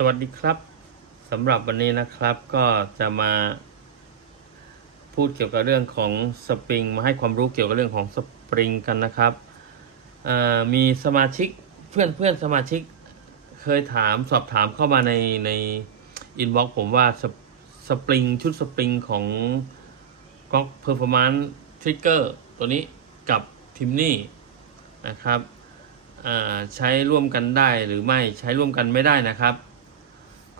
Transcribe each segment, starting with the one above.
สวัสดีครับสำหรับวันนี้นะครับก็จะมาพูดเกี่ยวกับเรื่องของสปริงมาให้ความรู้เกี่ยวกับเรื่องของสปริงกันนะครับมีสมาชิกเพื่อนเพื่อนสมาชิกเคยถามสอบถามเข้ามาในในอินบ็อกผมว่าสปสปริงชุดสปริงของก๊อกเพอร์ฟอร์มานซ์ทริกเกอร์ตัวนี้กับทิมนี่นะครับใช้ร่วมกันได้หรือไม่ใช้ร่วมกันไม่ได้นะครับ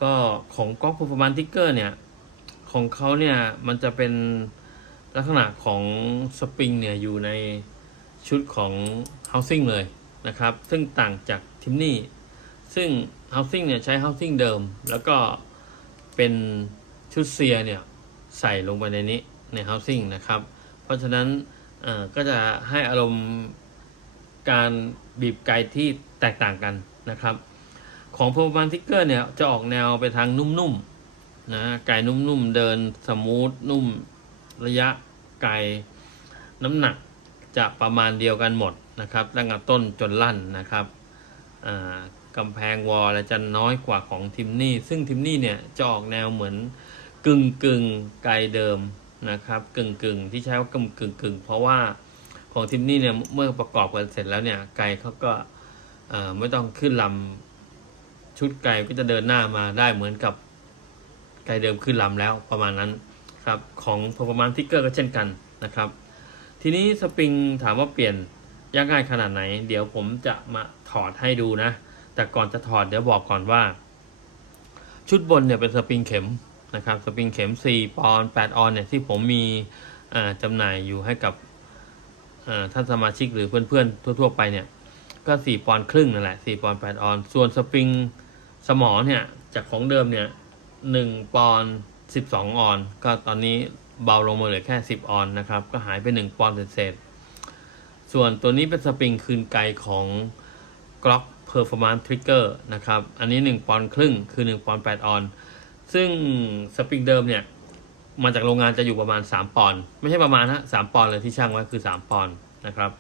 ก็ของก๊อก performance ticker เนี่ย ของเขาเนี่ย มันจะเป็นลักษณะของสปริงเนี่ย อยู่ในชุดของ housing เลยนะครับ ซึ่งต่างจากทิมนี่ซึ่ง housing เนี่ย ใช้ housing เดิม แล้วก็เป็นชุดเซียเนี่ย ใส่ลงไปในนี้ใน housing นะครับ เพราะฉะนั้นเอ่อก็จะให้อารมณ์การบีบไกที่แตกต่างกันนะครับ ของพ e r f o r m a n c e Ticker เนี่ยจะออกแนวไปทางนุ่มๆนะไก่นุ่มๆ เดินสมูทนุ่มระยะไกลน้ำหนักจะประมาณเดียวกันหมดนะครับตั้งแต่ต้นจนลั่นนะครับอ่ากำแพงวอลจะน้อยกว่าของทิมนี่ซึ่งทิมนี่เนี่ยจะออกแนวเหมือนกึ่งกึ่งไกลเดิมนะครับกึ่งกึ่งที่ใช้ว่ากึ่งกึ่งกึ่งเพราะว่าของทิมนี่เนี่ยเมื่อประกอบกันเสร็จแล้วเนี่ยไก่เขาก็ไม่ต้องขึ้นลำ ชุดไก่ก็จะเดินหน้ามาได้เหมือนกับไก่เดิมขึ้นลำแล้วประมาณนั้นครับของพ e r f o r m a n c e Ticker ก็เช่นกันนะครับ ทีนี้สปริงถามว่าเปลี่ยนยากง่ายขนาดไหน เดี๋ยวผมจะมาถอดให้ดูนะ แต่ก่อนจะถอดเดี๋ยวบอกก่อนว่า ชุดบนเนี่ยเป็นสปริงเข็มนะครับสปริงเข็ม 4 ปอนด์8ออนเนี่ยที่ผมมีจำหน่ายอยู่ให้กับท่านสมาชิกหรือเพื่อนๆ ทั่วๆ ไปเนี่ย ก็ 4 ปอนด์ครึ่งนั่นแหละ 4 ปอนด์8ออน ส่วนสปริง สมอเนี่ยจากของเดิมเนี่ย1ปอนด์12องออน ก็ตอนนี้เบาลงมาเหลือแค่10ออนนะครับ ก็หายไป1ปอนเศษส่วนตัวนี้เป็นสปริงคืนไกลของ Glock Performance Trigger นะครับ อันนี้ 1 ปอนด์ครึ่ง คือ 1 ปอนด์8ออน ซึ่งสปริงเดิมเนี่ย มาจากโรงงานจะอยู่ประมาณ 3 ปอนด์ ไม่ใช่ประมาณฮะสามปอนด์เลยที่ช่างไว้คือ 3 ปอนด์นะครับ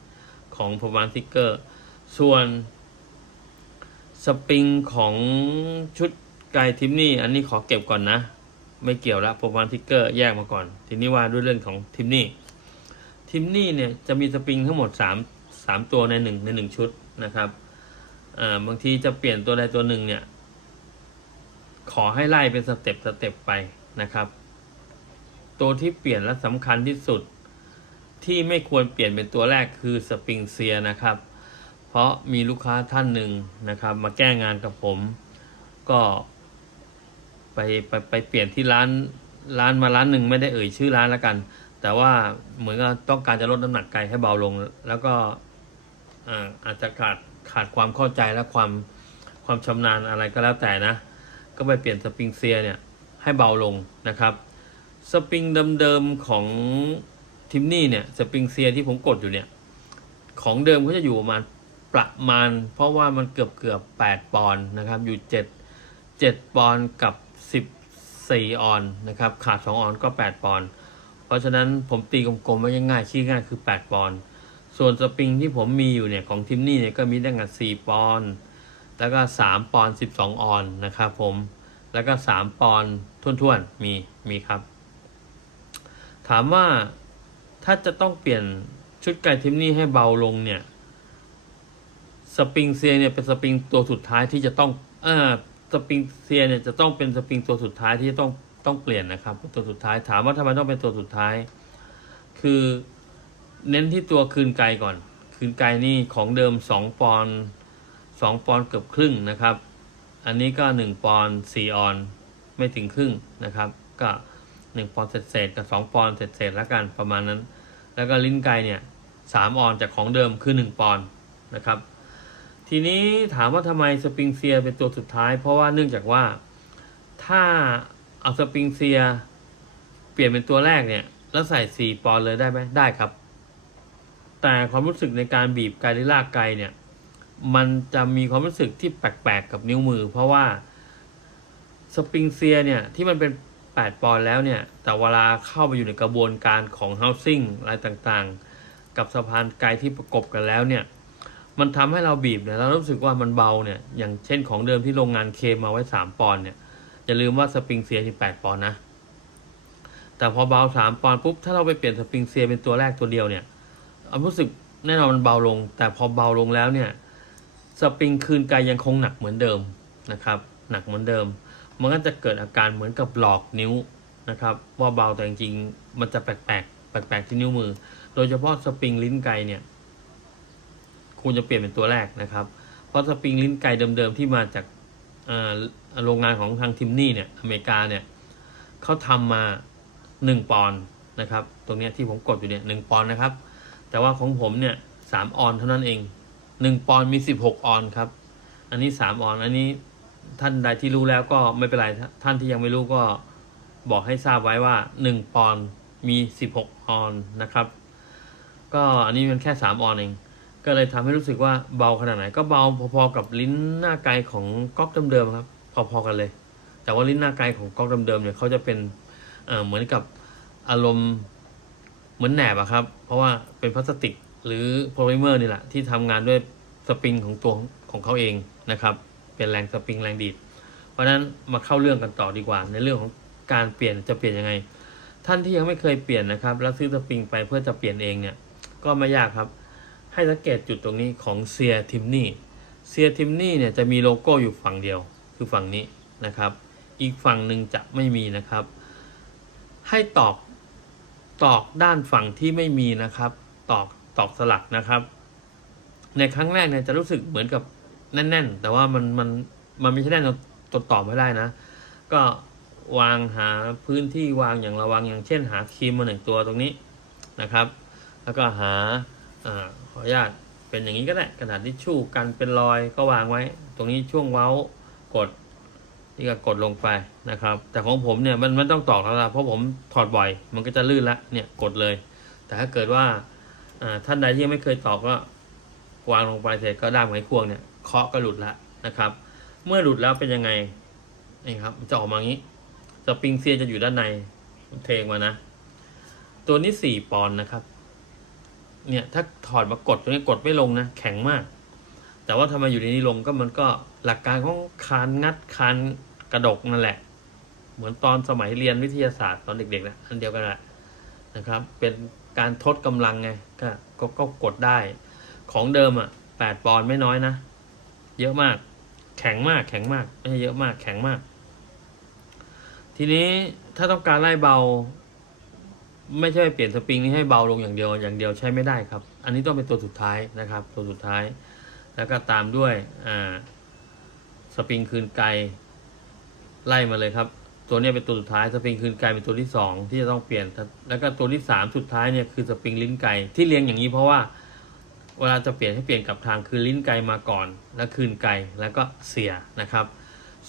ของพ e r f o r m a n c e Ticker ส่วน สปริงของชุดไกทิมนี่ อันนี้ขอเก็บก่อนนะ ไม่เกี่ยวละ p e r f o r m a n c e Ticker แยกมาก่อน ทีนี้ว่าด้วยเรื่องของทิมนี่ทิมนี่เนี่ยจะมีสปริงทั้งหมด3 3ตัวในหนึ่งในหนึ่งชุดนะครับบางทีจะเปลี่ยนตัวใดตัวหนึ่งเนี่ย ขอให้ไล่เป็นสเต็ปสเต็ปไปนะครับ ตัวที่เปลี่ยนและสำคัญที่สุดที่ไม่ควรเปลี่ยนเป็นตัวแรกคือสปริงเซียนะครับ เพราะมีลูกค้าท่านหนึ่งนะครับ มาแก้งานกับผม ก็ไปไปไปเปลี่ยนที่ร้านร้านมาร้านหนึ่งไม่ได้เอ่ยชื่อร้านแล้วกัน แต่ว่าเหมือนกับต้องการจะลดน้ำหนักไก่ให้เบาลง แล้วก็อาอาจจะขาดขาดความเข้าใจและความความชำนาญอะไรก็แล้วแต่นะ ก็ไปเปลี่ยนสปริงเซียเนี่ยให้เบาลงนะครับสปริงเดิมๆของทิมนี่เนี่ยสปริงเซียที่ผมกดอยู่เนี่ย ของเดิมเขาจะอยู่ประมาณ ประมาณ เพราะว่ามันเกือบเกือบแปดปอนด์นะครับอยู่เจ็ดเจ็ดปอนด์กับสิบสี่ออนนะครับขาดสองออนก็แปดปอนด์เพราะฉะนั้นผมตีกลมๆไว้ง่ายๆชี้ง่ายคือแปดปอนด์ส่วนสปริงที่ผมมีอยู่เนี่ยของทิมนี่เนี่ยก็มีตั้งแต่สี่ปอนด์แล้วก็สามปอนด์สิบสองออนนะครับผมแล้วก็สามปอนด์ท่วนๆมีมีครับ ถามว่าถ้าจะต้องเปลี่ยนชุดไก่ทิมนี่ให้เบาลงเนี่ย สปริงเซียเนี่ยเป็นสปริงตัวสุดท้ายที่จะต้องเออสปริงเซียเนี่ยจะต้องเป็นสปริงตัวสุดท้ายที่ต้องต้องเปลี่ยนนะครับเป็นตัวสุดท้ายถามว่าทำไมต้องเป็นตัวสุดท้าย คือเน้นที่ตัวคืนไกลก่อน คืนไกลนี่ของเดิมสองปอนสองปอนเกือบครึ่งนะครับ อันนี้ก็หนึ่งปอนสี่ออนไม่ถึงครึ่งนะครับ ก็หนึ่งปอนเศษๆกับสองปอนเศษๆแล้วกันประมาณนั้น แล้วก็ลิ้นไก่เนี่ยสามออนจากของเดิมคือหนึ่งปอนนะครับ ทีนี้ถามว่าทำไมสปริงเซียเป็นตัวสุดท้าย เพราะว่าเนื่องจากว่าถ้าเอาสปริงเซียเปลี่ยนเป็นตัวแรกเนี่ย แล้วใส่สี่ปอนเลยได้ไหมได้ครับ แต่ความรู้สึกในการบีบไกลหรือลากไกลเนี่ย มันจะมีความรู้สึกที่แปลกๆกับนิ้วมือ เพราะว่าสปริงเซียเนี่ยที่มันเป็น 8 ปอนแล้วเนี่ย แต่เวลาเข้าไปอยู่ในกระบวนการของ housing อะไรต่างๆ กับสะพานไกลที่ประกบกันแล้วเนี่ย มันทำให้เราบีบเนี่ยเรารู้สึกว่ามันเบาเนี่ยอย่างเช่นของเดิมที่โรงงานเคมาไว้สามปอนด์เนี่ยอย่าลืมว่าสปริงเซียที่แปดปอนด์นะ แต่พอเบาสามปอนด์ปุ๊บถ้าเราไปเปลี่ยนสปริงเซียเป็นตัวแรกตัวเดียวเนี่ยเอารู้สึกแน่นอนมันเบาลง แต่พอเบาลงแล้วเนี่ยสปริงคืนไกลยังคงหนักเหมือนเดิมนะครับหนักเหมือนเดิม มันก็จะเกิดอาการเหมือนกับหลอกนิ้วนะครับว่าเบาแต่จริงๆมันจะแปลกๆแปลกๆที่นิ้วมือ โดยเฉพาะสปริงลิ้นไกเนี่ย ควรจะเปลี่ยนเป็นตัวแรกนะครับ เพราะสปริงลิ้นไก่เดิมๆที่มาจากโรงงานของทางทิมนี่เนี่ยอเมริกาเนี่ยเขาทำมาหนึ่งปอนด์นะครับ ตรงนี้ที่ผมกดอยู่เนี่ยหนึ่งปอนด์นะครับ แต่ว่าของผมเนี่ยสามออนเท่านั้นเองหนึ่งปอนด์มีสิบหกออนครับ อันนี้สามออน อันนี้ท่านใดที่รู้แล้วก็ไม่เป็นไร ท่าท่านที่ยังไม่รู้ก็บอกให้ทราบไว้ว่าหนึ่งปอนด์มีสิบหกออนนะครับ ก็อันนี้มันแค่สามออนเอง ก็เลยทำให้รู้สึกว่าเบาขนาดไหน ก็เบาพอๆกับลิ้นหน้าไกลของก๊อกเดิมๆครับ พอๆกันเลย แต่ว่าลิ้นหน้าไกลของก๊อกเดิมๆเนี่ยเขาจะเป็นเหมือนกับอารมณ์เหมือนแหนบอะครับ เพราะว่าเป็นพลาสติกหรือโพลิเมอร์นี่แหละที่ทำงานด้วยสปริงของตัวของเขาเองนะครับ เป็นแรงสปริงแรงดีด เพราะฉะนั้นมาเข้าเรื่องกันต่อดีกว่า ในเรื่องของการเปลี่ยนจะเปลี่ยนยังไง ท่านที่ยังไม่เคยเปลี่ยนนะครับ แล้วซื้อสปริงไปเพื่อจะเปลี่ยนเองเนี่ย ก็ไม่ยากครับ ให้สังเกตจุดตรงนี้ของเซียทิมนี่เซียทิมนี่เนี่ยจะมีโลโก้อยู่ฝั่งเดียวคือฝั่งนี้นะครับ อีกฝั่งหนึ่งจะไม่มีนะครับ ให้ตอกตอกด้านฝั่งที่ไม่มีนะครับ ตอกตอกสลักนะครับ ในครั้งแรกเนี่ยจะรู้สึกเหมือนกับแน่น ๆ แต่ว่ามันมันมันไม่ใช่แน่นจนตอไม่ได้นะ ก็วางหาพื้นที่วางอย่างระวังอย่างเช่นหาครีมมาหนึ่งตัวตรงนี้นะครับ แล้วก็หา อาขออนุญาตเป็นอย่างนี้ก็ได้กระดาษทิชชู่กันเป็นรอยก็วางไว้ ตรงนี้ช่วงเว้ากดนี่ก็กดลงไปนะครับ แต่ของผมเนี่ยมันมันต้องตอกแล้วล่ะเพราะผมถอดบ่อย มันก็จะลื่นละเนี่ยกดเลย แต่ถ้าเกิดว่าท่านใดที่ยังไม่เคยตอกก็วางลงไปเสร็จก็ด้ามไขควงเนี่ยเคาะก็หลุดละนะครับ เมื่อหลุดแล้วเป็นยังไงนี่ครับจะออกมาอย่างนี้สปริงเซียจะอยู่ด้านในเทงมานะ ตัวนี้สี่ปอนด์นะครับ เนี่ยถ้าถอดมากดตรงนี้กดไม่ลงนะแข็งมาก แต่ว่าทำไมอยู่ในนี้ลงก็มันก็หลักการของคานงัดคานกระดกนั่นแหละ เหมือนตอนสมัยเรียนวิทยาศาสตร์ตอนเด็กๆนะอันเดียวกันแหละนะครับ เป็นการทดกำลังไงกก็ก็กดได้ ของเดิมอะแปดปอนด์ไม่น้อยนะ เยอะมาก แข็งมากแข็งมากไม่ใช่เยอะมากแข็งมาก ทีนี้ถ้าต้องการไล่เบา ไม่ใช่เปลี่ยนสปริงนี้ให้เบาลงอย่างเดียวอย่างเดียวใช้ไม่ได้ครับ อันนี้ต้องเป็นตัวสุดท้ายนะครับ ตัวสุดท้าย แล้วก็ตามด้วยอ่าสปริงคืนไกลไล่มาเลยครับ ตัวนี้เป็นตัวสุดท้ายสปริงคืนไกลเป็นตัวที่สองที่จะต้องเปลี่ยน แล้วก็ตัวที่สามสุดท้ายเนี่ยคือสปริงลิ้นไกที่เรียงอย่างนี้เพราะว่าเวลาจะเปลี่ยนให้เปลี่ยนกับทางคือลิ้นไกมาก่อน แล้วคืนไกแล้วก็เสียนะครับ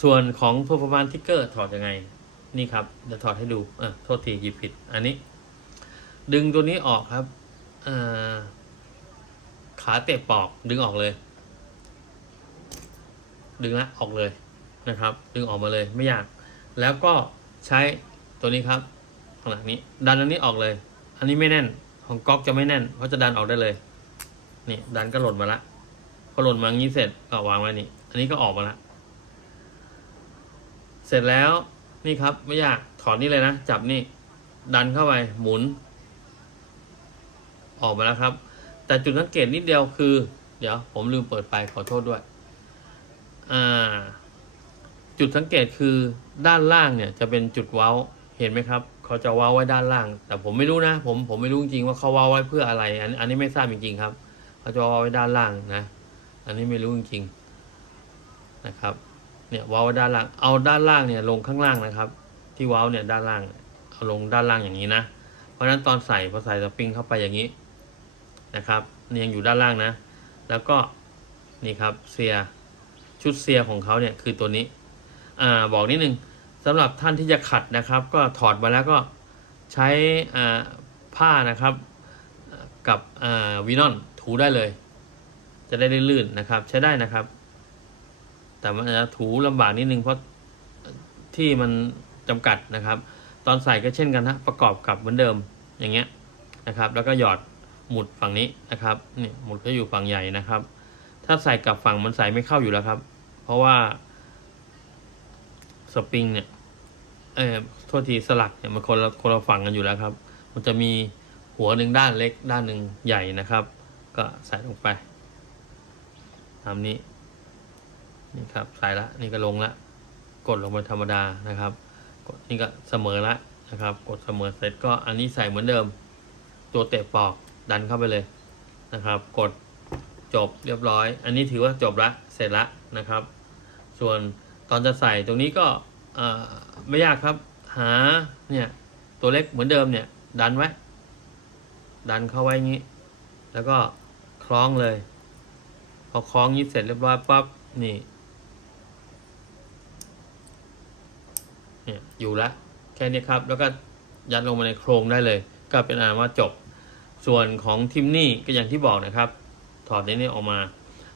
ส่วนของ performance ticker ถอดยังไง นี่ครับเดี๋ยวถอดให้ดูเออโทษทีหยิบผิด อันนี้ ดึงตัวนี้ออกครับขาเตะปอกดึงออกเลย ดึงละออกเลยนะครับ ดึงออกมาเลยไม่ยาก แล้วก็ใช้ตัวนี้ครับข้างหลังนี้ ดันอันนี้ออกเลย อันนี้ไม่แน่นของก๊อกจะไม่แน่นเพราะจะดันออกได้เลยนี่ดันก็หล่นมาละพอหล่นมางนี้เสร็จก็วางไว้นี่ อันนี้ก็ออกมาละเสร็จแล้วนี่ครับไม่ยากถอดนี่เลยนะจับนี่ ดันเข้าไปหมุน ออกมาแล้วครับ แต่จุดสังเกตนิดเดียวคือ เดี๋ยวผมลืมเปิดไปขอโทษด้วย อ่า จุดสังเกตคือด้านล่างเนี่ยจะเป็นจุดเว้าเห็นไหมครับ เขาจะเว้าไว้ด้านล่าง แต่ผมไม่รู้นะ ผมผมไม่รู้จริงว่าเขาเว้าไว้เพื่ออะไร อันอันนี้ไม่ทราบจริงๆครับ เขาจะเว้าไว้ด้านล่างนะ อันนี้ไม่รู้จริงๆนะครับ เนี่ยเว้าไว้ด้านล่าง เอาด้านล่างเนี่ยลงข้างล่างนะครับ ที่เว้าเนี่ยด้านล่างเอาลงด้านล่างอย่างนี้นะ เพราะฉะนั้นตอนใส่พอใส่สปริงเข้าไปอย่างนี้ นะครับนี่ยังอยู่ด้านล่างนะ แล้วก็นี่ครับเซียชุดเซียของเขาเนี่ยคือตัวนี้อ่าบอกนิดนึงสำหรับท่านที่จะขัดนะครับ ก็ถอดมาแล้วก็ใช้อ่าผ้านะครับกับอ่าวินอนถูได้เลย จะได้ลื่นๆนะครับ ใช้ได้นะครับ แต่มันจะถูลำบากนิดนึงเพราะที่มันจำกัดนะครับ ตอนใส่ก็เช่นกันนะประกอบกับเหมือนเดิมอย่างเงี้ยนะครับ แล้วก็หยอด หมุดฝั่งนี้นะครับนี่หมุดก็อยู่ฝั่งใหญ่นะครับ ถ้าใส่กลับฝั่งมันใส่ไม่เข้าอยู่แล้วครับ เพราะว่าสปริงเนี่ยเออโทษทีสลักเนี่ยมันคนละคนละฝั่งกันอยู่แล้วครับ มันจะมีหัวหนึ่งด้านเล็กด้านหนึ่งใหญ่นะครับ ก็ใส่ลงไปตามนี้นี่ครับใส่ละนี่ก็ลงละกดลงไปธรรมดานะครับ กดนี่ก็เสมอละนะครับ กดเสมอเสร็จก็อันนี้ใส่เหมือนเดิม ตัวเตะปอก ดันเข้าไปเลยนะครับ กดจบเรียบร้อย อันนี้ถือว่าจบละเสร็จละนะครับ ส่วนตอนจะใส่ตรงนี้ก็ไม่ยากครับ หาเนี่ยตัวเล็กเหมือนเดิมเนี่ย ดันไว้ ดันเข้าไว้งี้ แล้วก็คล้องเลย พอคล้องนี้เสร็จเรียบร้อยปั๊บนี่เนี่ยอยู่ละแค่นี้ครับ แล้วก็ยัดลงมาในโครงได้เลย ก็เป็นอันว่าจบ ส่วนของทิมนี่ก็อย่างที่บอกนะครับ ถอดในนี้ออกมา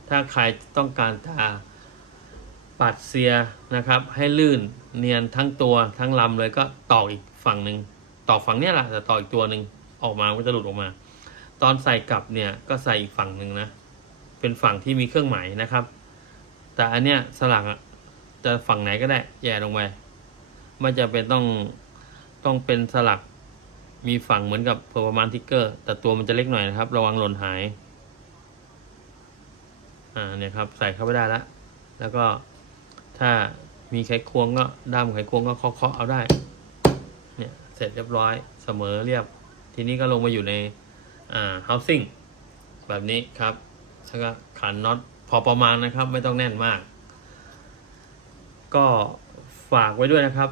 ถ้าใครต้องการจะปัดเซียนะครับ ให้ลื่นเนียนทั้งตัวทั้งลำเลยก็ตอกอีกฝั่งหนึ่งตอกฝั่งเนี้ยแหละแต่ตอกอีกตัวหนึ่งออกมาก็จะหลุดออกมา ตอนใส่กลับเนี่ยก็ใส่อีกฝั่งหนึ่งนะ เป็นฝั่งที่มีเครื่องหมายนะครับ แต่อันเนี้ยสลักจะฝั่งไหนก็ได้แย่ลงไปไม่จะเป็นต้องต้องเป็นสลัก มีฝั่งเหมือนกับพอประมาณทิกเกอร์ แต่ตัวมันจะเล็กหน่อยนะครับ ระวังหล่นหาย อ่าเนี่ยครับ ใส่เข้าไปได้แล้วแล้วก็ถ้ามีไขควงก็ด้ามไขควงก็เคาะๆเอาได้ เนี่ยเสร็จเรียบร้อยเสมอเรียบ ทีนี้ก็ลงมาอยู่ในอ่า housing แบบนี้ครับแล้วก็ขันน็อตพอประมาณนะครับ ไม่ต้องแน่นมาก ก็ฝากไว้ด้วยนะครับ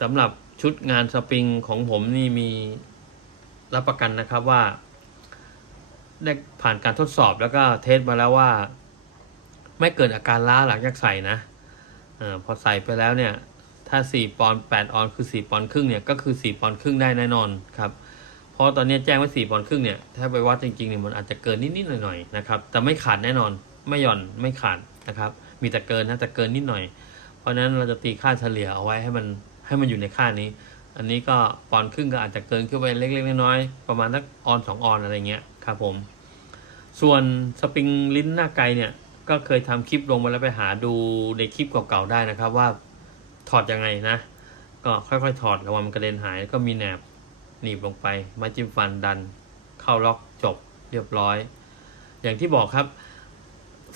สำหรับ ชุดงานสปริงของผมนี่มีรับประกันนะครับว่า ได้ผ่านการทดสอบแล้วก็เทสมาแล้วว่า ไม่เกิดอาการล้าหลังจากใส่นะอพอใส่ไปแล้วเนี่ย ถ้า 4 ปอนด์8ออนคือ 4 ปอนด์ครึ่งเนี่ยก็คือ 4 ปอนด์ครึ่งได้แน่นอนครับเพราะตอนนี้แจ้งว่า4ปอนด์ครึ่งเนี่ยถ้าไปวัดจริงๆเนี่ยมันอาจจะเกินนิดๆหน่อยๆนะครับแต่ไม่ขาดแน่นอนไม่หย่อนไม่ขาดนะครับ มีแต่เกินนะแต่เกินนิดหน่อย เพราะนั้นเราจะตีค่าเฉลี่ยเอาไว้ให้มัน ให้มันอยู่ในค่านี้ อันนี้ก็ปอนครึ่งก็อาจจะเกินขึ้นไปเล็ก ๆ น้อยๆประมาณสักออนสองออนอะไรเงี้ยครับผม ส่วนสปริงลิ้นหน้าไกลเนี่ยก็เคยทำคลิปลงมาแล้วไปหาดูในคลิปเก่าๆได้นะครับว่าถอดยังไงนะ ก็ค่อยๆถอดระวังมันกระเด็นหายก็มีแหนบหนีบลงไปม้จิ้มฟันดัน เข้าล็อกจบเรียบร้อย อย่างที่บอกครับ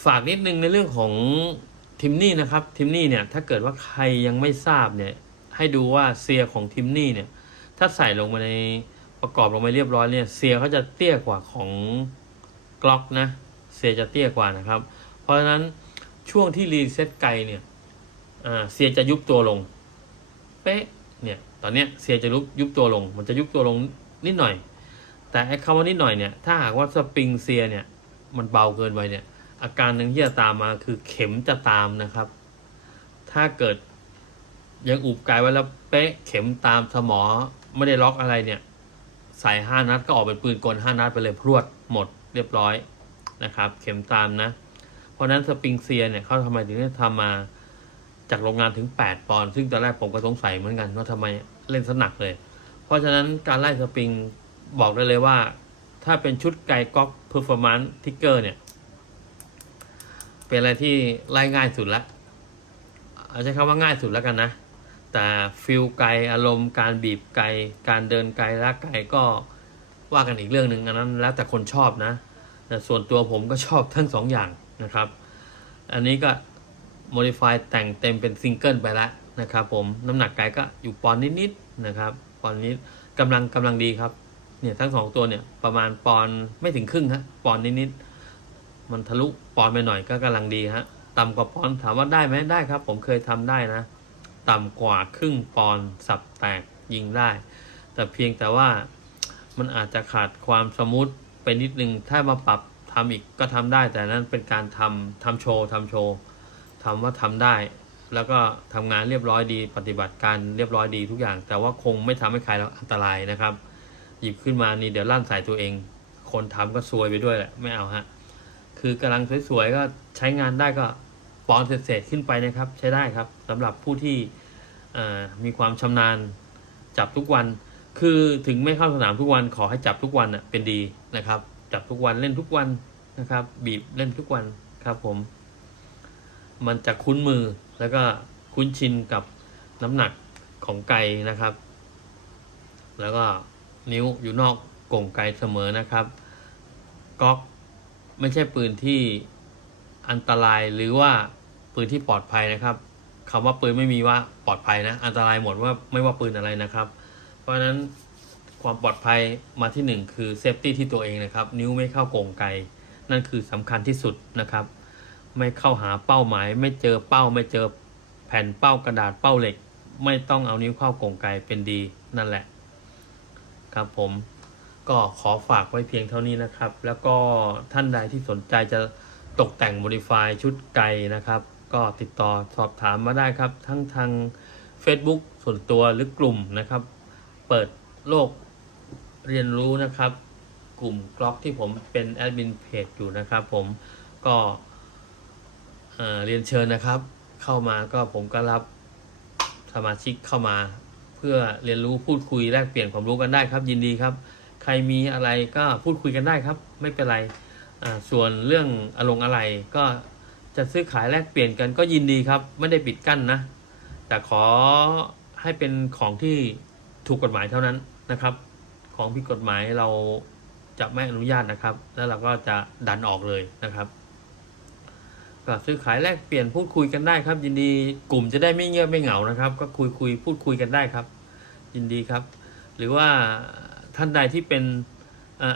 ฝากนิดนึงในเรื่องของทิมนี่นะครับทิมนี่เนี่ยถ้าเกิดว่าใครยังไม่ทราบเนี่ย ให้ดูว่าเซียของทิมนี่เนี่ย ถ้าใส่ลงมาในประกอบลงไปเรียบร้อยเนี่ยเซียเขาจะเตี้ยกว่าของกล็อกนะเซียจะเตี้ยกว่านะครับ เพราะฉะนั้นช่วงที่รีเซ็ตไกลเนี่ยเซียจะยุบตัวลง เป๊ะเนี่ยตอนเนี้ยเซียจะยุบยุบตัวลง มันจะยุบตัวลงนิดหน่อย แต่ไอ้คำว่านิดหน่อยเนี่ยถ้าหากว่าสปริงเซียเนี่ยมันเบาเกินไปเนี่ยอาการหนึ่งที่จะตามมาคือเข็มจะตามนะครับ ถ้าเกิด ยังอุบกายไว้แล้วเป๊ะเข็มตามสมอไม่ได้ล็อกอะไรเนี่ย ใส่ห้านัดก็ออกเป็นปืนกลห้านัดไปเลยพรวดหมดเรียบร้อยนะครับ เข็มตามนะ เพราะนั้นสปริงเซียเนี่ยเขาทำไมถึงได้ทำมาจากโรงงานถึง 8 ปอนด์ซึ่งตอนแรกผมก็สงสัยเหมือนกันว่าทำไมเล่นสนักเลย เพราะฉะนั้นการไล่สปริงบอกได้เลยว่า ถ้าเป็นชุดไกก๊อกเพอร์ฟอร์มนซ์ทิกเกอร์เนี่ย เป็นอะไรที่ไล่ง่ายสุดละเอาใช้คำว่าง่ายสุดแล้วกันนะ แต่ฟิลไกลอารมณ์การบีบไกลการเดินไกลลากไกลก็ว่ากันอีกเรื่องหนึ่งอันนั้นแล้วแต่คนชอบนะแต่ส่วนตัวผมก็ชอบทั้งสองอย่างนะครับ อันนี้ก็ modify แต่งเต็มเป็นซิงเกิลไปแล้วนะครับผมน้ำหนักไกลก็อยู่ปอนนิดๆนะครับปอนนิดกำลังกำลังดีครับเนี่ยทั้งสองตัวเนี่ยประมาณปอนไม่ถึงครึ่งฮะปอนนิดๆมันทะลุปอนไปหน่อยก็กำลังดีฮะต่ำกว่าปอนถามว่าได้ไหมได้ครับ ผมเคยทำได้นะ ต่ำกว่าครึ่งปอนด์สับแตกยิงได้ แต่เพียงแต่ว่ามันอาจจะขาดความสมูทไปนิดนึง ถ้ามาปรับทำอีกก็ทำได้ แต่นั่นเป็นการทำทำโชว์ทำโชว์ทำว่าทำได้ แล้วก็ทำงานเรียบร้อยดี ปฏิบัติการเรียบร้อยดีทุกอย่าง แต่ว่าคงไม่ทำให้ใครเราอันตรายนะครับ หยิบขึ้นมานี่เดี๋ยวลั่นใส่ตัวเอง คนทำก็ซวยไปด้วยแหละไม่เอาฮะคือกำลังสวยๆก็ใช้งานได้ก็ ปอนเศษๆขึ้นไปนะครับ ใช้ได้ครับสำหรับผู้ที่มีความชำนาญจับทุกวัน คือถึงไม่เข้าสนามทุกวันขอให้จับทุกวันเป็นดีนะครับ จับทุกวันเล่นทุกวันนะครับ บีบเล่นทุกวันครับผม มันจะคุ้นมือแล้วก็คุ้นชินกับน้ำหนักของไกนะครับ แล้วก็นิ้วอยู่นอกกงไกเสมอนะครับ ก๊อกไม่ใช่ปืนที่ อันตรายหรือว่าปืนที่ปลอดภัยนะครับคำว่าปืนไม่มีว่าปลอดภัยนะ อันตรายหมดว่าไม่ว่าปืนอะไรนะครับ เพราะฉะนั้นความปลอดภัยมาที่หนึ่งคือเซฟตี้ที่ตัวเองนะครับ นิ้วไม่เข้ากงไกนั่นคือสำคัญที่สุดนะครับ ไม่เข้าหาเป้าหมาย ไม่เจอเป้าไม่เจอแผ่นเป้ากระดาษเป้าเหล็ก ไม่ต้องเอานิ้วเข้ากงไกเป็นดีนั่นแหละครับผมก็ขอฝากไว้เพียงเท่านี้นะครับ แล้วก็ท่านใดที่สนใจจะ ตกแต่ง modify ชุดไก่นะครับ ก็ติดต่อสอบถามมาได้ครับ ทั้งทาง Facebook ส่วนตัวหรือกลุ่มนะครับ เปิดโลกเรียนรู้นะครับ กลุ่มกล็อกที่ผมเป็นแอดมินเพจอยู่นะครับ ผมก็เรียนเชิญนะครับ เข้ามาก็ผมก็รับสมาชิกเข้ามา เพื่อเรียนรู้พูดคุยแลกเปลี่ยนความรู้กันได้ครับ ยินดีครับ ใครมีอะไรก็พูดคุยกันได้ครับ ไม่เป็นไร ส่วนเรื่องอารมณ์อะไรก็จะซื้อขายแลกเปลี่ยนกันก็ยินดีครับ ไม่ได้ปิดกั้นนะ แต่ขอให้เป็นของที่ถูกกฎหมายเท่านั้นนะครับ ของผิดกฎหมายเราจะไม่อนุญาตนะครับ แล้วเราก็จะดันออกเลยนะครับก็ซื้อขายแลกเปลี่ยนพูดคุยกันได้ครับ ยินดีกลุ่มจะได้ไม่เงียบไม่เหงานะครับ ก็คุยคุยพูดคุยกันได้ครับ ยินดีครับ หรือว่าท่านใดที่เป็น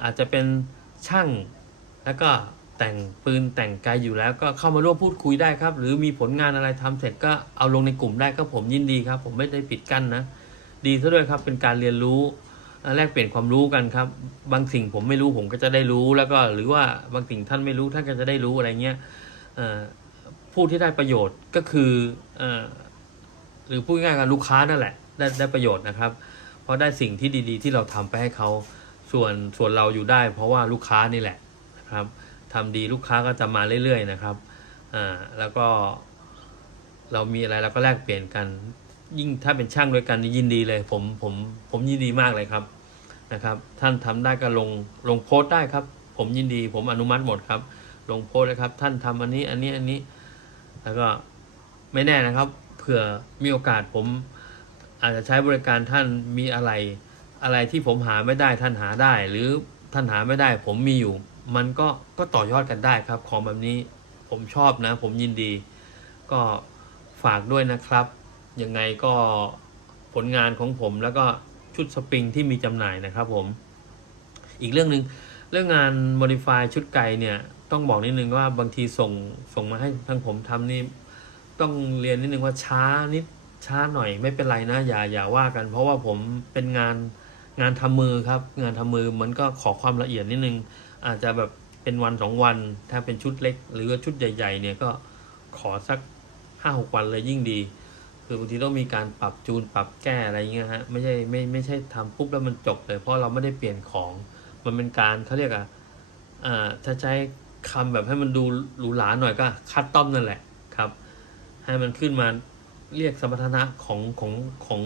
อาจจะเป็นช่าง แล้วก็แต่งปืนแต่งไกลอยู่แล้วก็เข้ามาร่วมพูดคุยได้ครับ หรือมีผลงานอะไรทำเสร็จก็เอาลงในกลุ่มได้ก็ผมยินดีครับ ผมไม่ได้ปิดกั้นนะ ดีซะด้วยครับเป็นการเรียนรู้แลกเปลี่ยนความรู้กันครับ บางสิ่งผมไม่รู้ผมก็จะได้รู้ แล้วก็หรือว่าบางสิ่งท่านไม่รู้ท่านก็จะได้รู้อะไรเงี้ยผู้ที่ได้ประโยชน์ก็คืออหรือพูดง่ายๆกับลูกค้านั่นแหละ ได้ได้ประโยชน์นะครับ เพราะได้สิ่งที่ดี ๆ ที่เราทำไปให้เขาส่วนส่วนเราอยู่ได้ เพราะว่าลูกค้านี่แหละ นะครับทำดีลูกค้าก็จะมาเรื่อยๆนะครับอ่าแล้วก็ เรามีอะไรเราก็แลกเปลี่ยนกัน ยิ่งถ้าเป็นช่างด้วยกันยินดีเลย ผมผมผมยินดีมากเลยครับนะครับ ท่านทำได้ก็ลงลงโพสต์ได้ครับ ผมยินดี ผมอนุมัติหมดครับ ลงโพสต์เลยครับ ท่านทำอันนี้อันนี้อันนี้ แล้วก็ไม่แน่นะครับเผื่อมีโอกาสผมอาจจะใช้บริการท่านมีอะไรอะไรที่ผมหาไม่ได้ท่านหาได้ หรือท่านหาไม่ได้ผมมีอยู่ มันก็ก็ต่อยอดกันได้ครับ ของแบบนี้ผมชอบนะ ผมยินดี ก็ฝากด้วยนะครับ ยังไงก็ผลงานของผมแล้วก็ชุดสปริงที่มีจำหน่ายนะครับผม อีกเรื่องหนึ่งเรื่องงาน modify ชุดไก่เนี่ย ต้องบอกนิดนึงว่าบางทีส่งส่งมาให้ทางผมทำนี่ต้องเรียนนิดนึงว่าช้านิดช้าหน่อยไม่เป็นไรนะอย่าอย่าว่ากัน เพราะว่าผมเป็นงานงานทำมือครับ งานทำมือมันก็ขอความละเอียดนิดนึง อาจจะแบบเป็นวันสองวัน ถ้าเป็นชุดเล็ก หรือว่าชุดใหญ่ ๆ เนี่ยก็ขอสักห้าหกวันเลยยิ่งดี คือบางทีต้องมีการปรับจูนปรับแก้อะไรเงี้ยฮะไม่ใช่ไม่ไม่ใช่ทำปุ๊บแล้วมันจบเลยเพราะเราไม่ได้เปลี่ยนของมันเป็นการเขาเรียกอะอ่าถ้าใช้คำแบบให้มันดูหรูหราหน่อยก็คัดต้อมนั่นแหละครับ ให้มันขึ้นมาเรียกสมรรถนะของของของ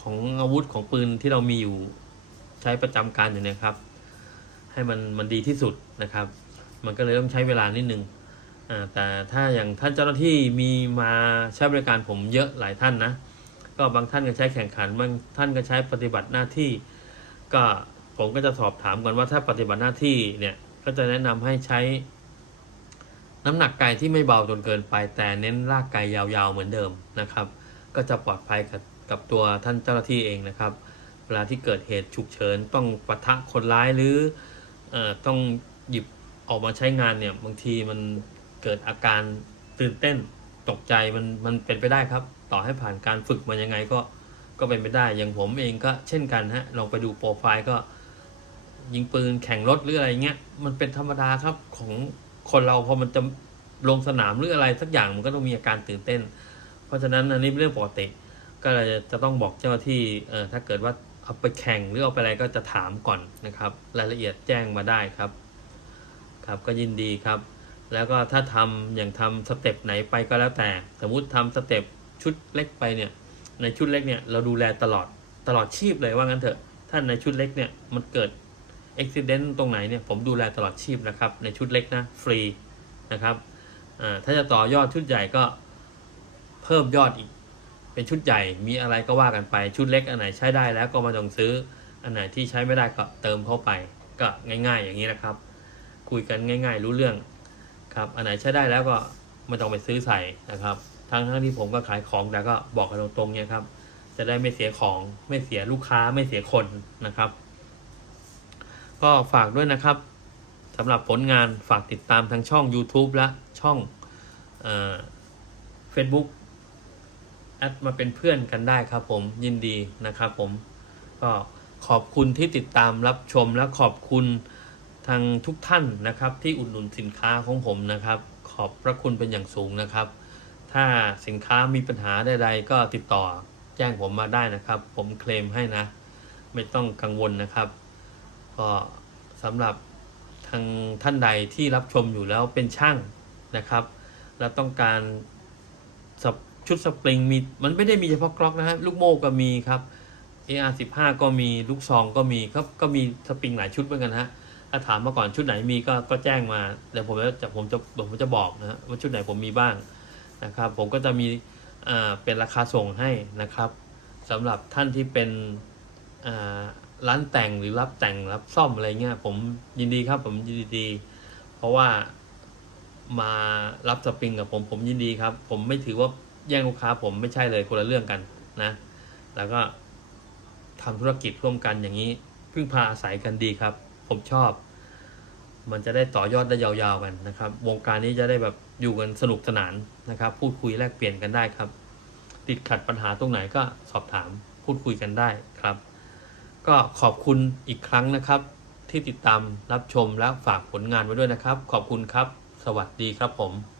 ของอาวุธของปืนที่เรามีอยู่ใช้ประจำการอยู่เนี่ยครับ ให้มันมันดีที่สุดนะครับ มันก็เลยต้องใช้เวลานิดนึงอ่าแต่ถ้าอย่างท่านเจ้าหน้าที่มีมาใช้บริการผมเยอะหลายท่านนะ ก็บางท่านก็ใช้แข่งขันบางท่านก็ใช้ปฏิบัติหน้าที่ ก็ผมก็จะสอบถามกันว่าถ้าปฏิบัติหน้าที่เนี่ยก็จะแนะนำให้ใช้ น้ำหนักไก่ที่ไม่เบาจนเกินไป แต่เน้นลากไก่ยาวๆเหมือนเดิมนะครับ ก็จะปลอดภัยกับกับตัวท่านเจ้าหน้าที่เองนะครับ เวลาที่เกิดเหตุฉุกเฉินต้องปะทะคนร้ายหรือ ต้องหยิบออกมาใช้งานเนี่ยบางทีมันเกิดอาการตื่นเต้นตกใจมันมันเป็นไปได้ครับ ต่อให้ผ่านการฝึกมายังไงก็ก็เป็นไปได้อย่างผมเองก็เช่นกันฮะลองไปดูโปรไฟล์ก็ยิงปืนแข่งรถหรืออะไรเงี้ยมันเป็นธรรมดาครับของคนเราพอมันจะลงสนามหรืออะไรสักอย่างมันก็ต้องมีอาการตื่นเต้น เพราะฉะนั้นอันนี้เป็นเรื่องปกติ ก็เลยจะต้องบอกเจ้าหน้าที่เออถ้าเกิดว่า เอาไปแข่งหรือเอาไปอะไรก็จะถามก่อนนะครับ รายละเอียดแจ้งมาได้ครับ ครับก็ยินดีครับ แล้วก็ถ้าทำอย่างทำสเต็ปไหนไปก็แล้วแต่ สมมุติทำสเต็ปชุดเล็กไปเนี่ย ในชุดเล็กเนี่ยเราดูแลตลอดตลอดชีพเลยว่างั้นเถอะถ้าในชุดเล็กเนี่ยมันเกิดอุบิเหตุตรงไหนเนี่ยผมดูแลตลอดชีพนะครับ ในชุดเล็กนะฟรีนะครับอ่าถ้าจะต่อยอดชุดใหญ่ก็เพิ่มยอดอีก เป็นชุดใหญ่มีอะไรก็ว่ากันไปชุดเล็กอันไหนใช้ได้แล้วก็มาต้องซื้อ อันไหนที่ใช้ไม่ได้ก็เติมเข้าไป ก็ง่าย ๆ อย่างนี้นะครับ คุยกันง่าย ๆ รู้เรื่องครับอันไหนใช้ได้แล้วก็ไม่ต้องไปซื้อใส่นะครับทั้งทั้งที่ผมก็ขายของแต่ก็บอกกันตรงๆเนี่ยครับ จะได้ไม่เสียของไม่เสียลูกค้าไม่เสียคนนะครับ ก็ฝากด้วยนะครับสำหรับผลงานฝากติดตามทางช่อง YouTube และช่องเฟซบุ๊ก ดมาเป็นเพื่อนกันได้ครับผมยินดีนะครับผมก็ขอบคุณที่ติดตามรับชมและขอบคุณทางทุกท่านนะครับ ที่อุดหนุนสินค้าของผมนะครับ ขอบพระคุณเป็นอย่างสูงนะครับ ถ้าสินค้ามีปัญหาใดๆ ก็ติดต่อแจ้งผมมาได้นะครับ ผมเคลมให้นะ ไม่ต้องกังวลนะครับ ก็สำหรับทางท่านใดที่รับชมอยู่แล้วเป็นช่างนะครับ แล้วต้องการ ชุดสปริงมีมันไม่ได้มีเฉพาะกล็อกนะฮะลูกโม่ก็มีครับ AR15 ก็มีลูกซองก็มีครับก็มีสปริงหลายชุดเหมือนกันฮะถ้าถามมาก่อนชุดไหนมีก็ก็แจ้งมาเดี๋ยวผมจะผมจะผมจะบอกนะฮะว่าชุดไหนผมมีบ้างนะครับ ผมก็จะมีอ่าเป็นราคาส่งให้นะครับสำหรับท่านที่เป็นอ่าร้านแต่งหรือรับแต่งรับซ่อมอะไรเงี้ยผมยินดีครับผมยินดี เพราะว่ามารับสปริงกับผมผมยินดีครับ ผมไม่ถือว่า แย่งลูกค้าผมไม่ใช่เลยคนละเรื่องกันนะ แล้วก็ทำธุรกิจร่วมกันอย่างนี้ พึ่งพาอาศัยกันดีครับ ผมชอบ มันจะได้ต่อยอดได้ยาวๆกันนะครับ วงการนี้จะได้แบบอยู่กันสนุกสนานนะครับ พูดคุยแลกเปลี่ยนกันได้ครับ ติดขัดปัญหาตรงไหนก็สอบถามพูดคุยกันได้ครับ ก็ขอบคุณอีกครั้งนะครับ ที่ติดตามรับชมและฝากผลงานไว้ด้วยนะครับ ขอบคุณครับ สวัสดีครับผม